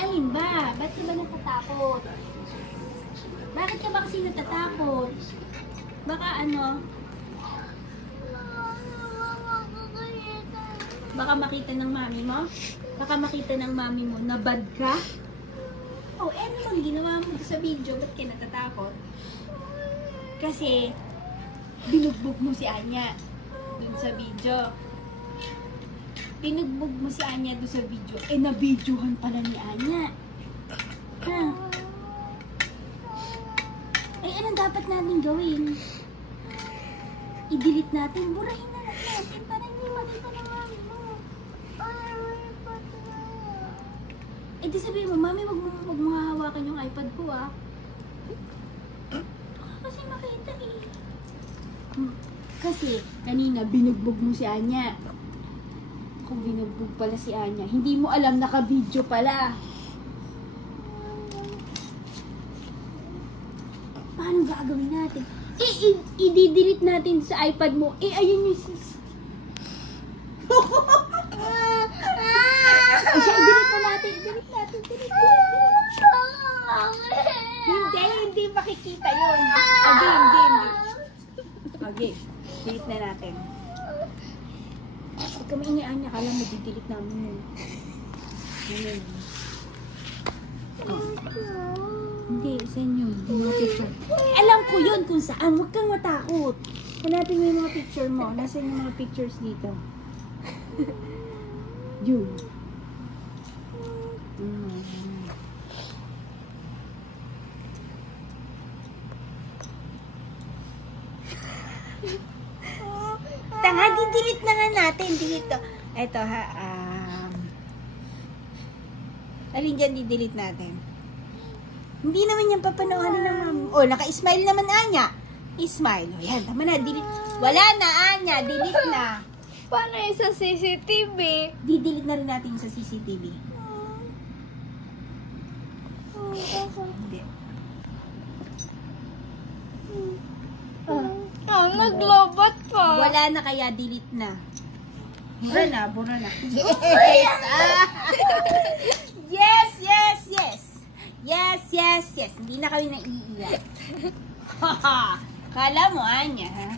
Alin ba? Ba't ka ba natatakot? Bakit ka ba kasi natatakot? Baka ano? Baka makita ng mami mo? Baka makita ng mami mo na bad ka? Oh, ano naman ginawa mo sa video? Ba't ka natatakot? Kasi, binugbog mo si Anya dun sa video. Binugbog mo si Anya dun sa video. Eh, na-videohan pala ni Anya. Ha? Eh, anong dapat natin gawin? I-delete natin? Burahin na lang natin para hindi makita ng mami mo. Eh, di sabihin mo, mami, wag mo hawakan yung iPad ko, ah. Baka kasi makita, eh. Kasi, kanina, binugbog mo si Anya. Kung binugbog pala si Anya, hindi mo alam naka-video pala. Paano gagawin natin? I-delete natin sa iPad mo. Eh, ayun yung i-delete na natin. Hindi makikita yun. Okay, delete na natin. Huwag ka maingay, Anya. Kala mo, di-delete namin yun. Hindi, saan yun? Alam ko yun kung saan. Huwag kang matakot. Hanapin mo yung mga picture mo. Nasaan yung mga pictures dito? Yun. Tanga, di-delete na nga natin. Delete to. Eto ha. Alin dyan di-delete natin? Hindi naman yan papanoorin ng mami. Oh, naka-smile naman, Anya. I-smile. O yan, tama na. Delete. Wala na, Anya. Delete na. Paano yung sa CCTV? Di-delete na rin natin yung sa CCTV. Hindi. Naglobat pa. Wala na kaya delete na. Bura na. Yes! Yes! Hindi na kami naiiyak. Kala mo, Anya, ha?